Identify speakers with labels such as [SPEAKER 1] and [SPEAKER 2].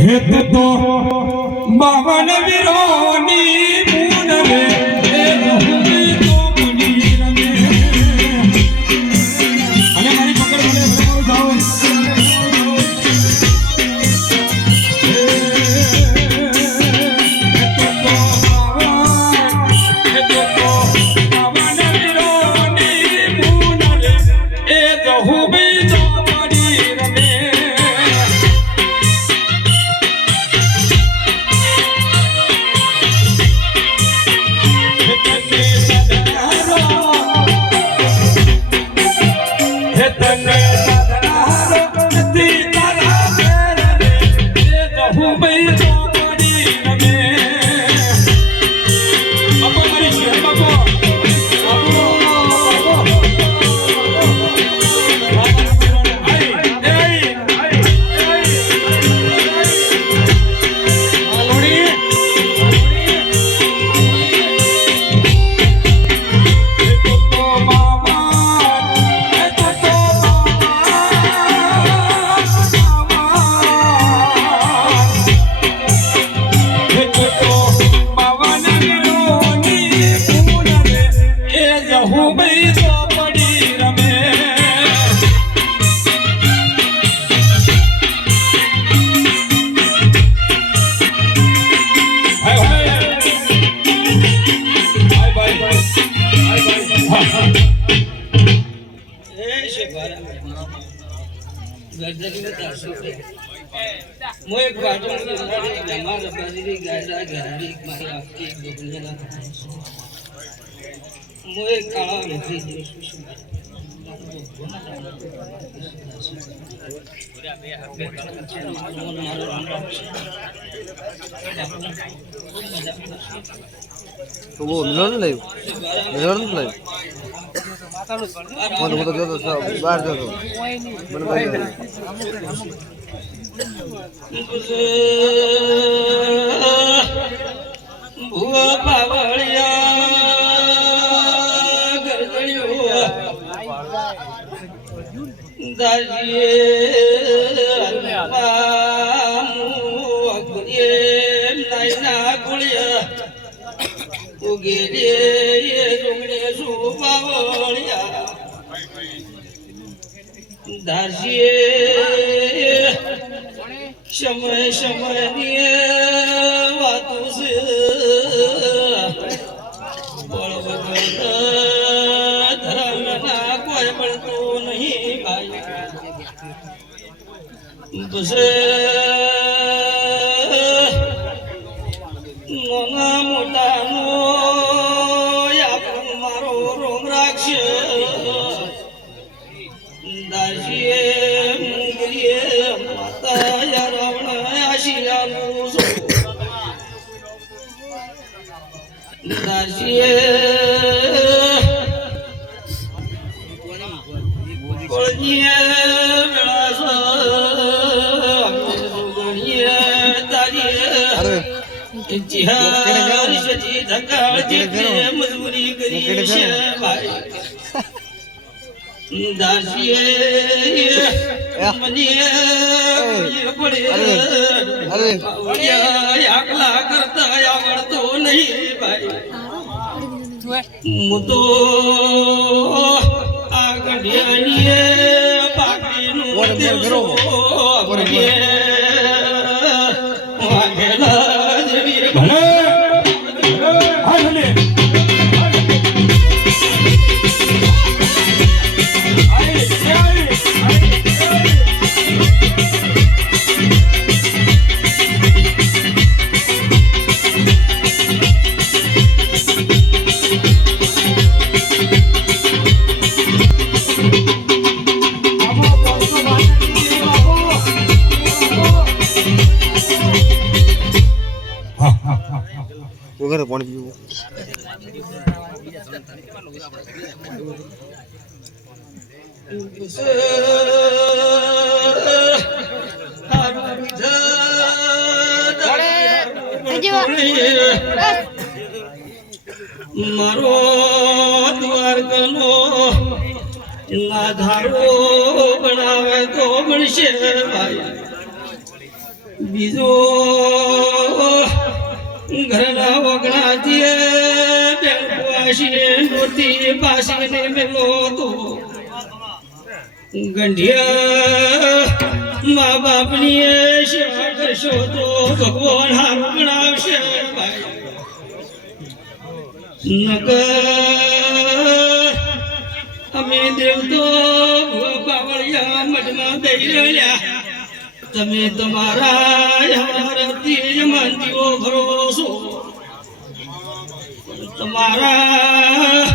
[SPEAKER 1] હેત તો બાવન વીરોની
[SPEAKER 2] હું એક બાજુ મારી જમા રબારી ઘરાડી મારી આખી દુનિયાના હું એક કાળા નથી જોશું છું
[SPEAKER 3] તો મિલન લાવ્યું મિલન લાવ્યું મને હું તો જોતો બહાર જોતો. મને.
[SPEAKER 2] ભૂવા પાવળિયા ગરદડિયો દાજીએ उगेले जुंगडे सुपावळ्या दाशिये शमय शमय दिये वातुस बळबगत धरमला
[SPEAKER 3] कोय
[SPEAKER 2] बळतो नाही बाई दुसरे મજબૂરી કરી છે ભાઈ. દાસીએ. આકલા કરતા આવડતો નહીં ભાઈ. હું તો આ ગઢિયાનીએ પાટીનું
[SPEAKER 3] વગર પાણી પીવું.
[SPEAKER 2] મારો દ્વારકનો ના ધારો બનાવે તો મળશે બીજો ઘરના વગણા બેન પાસીને નોતી પાસીને મેલો તો. ગંઢિયા મા બાપની એ સેવા કરશો તો ભગવાન હારું ગણાવશે નકર અમે દેવતો બાવળિયા મઠમાં દઈ રહ્યા તમે તમારા હરતી માનતીઓ ભરોસો. તમારા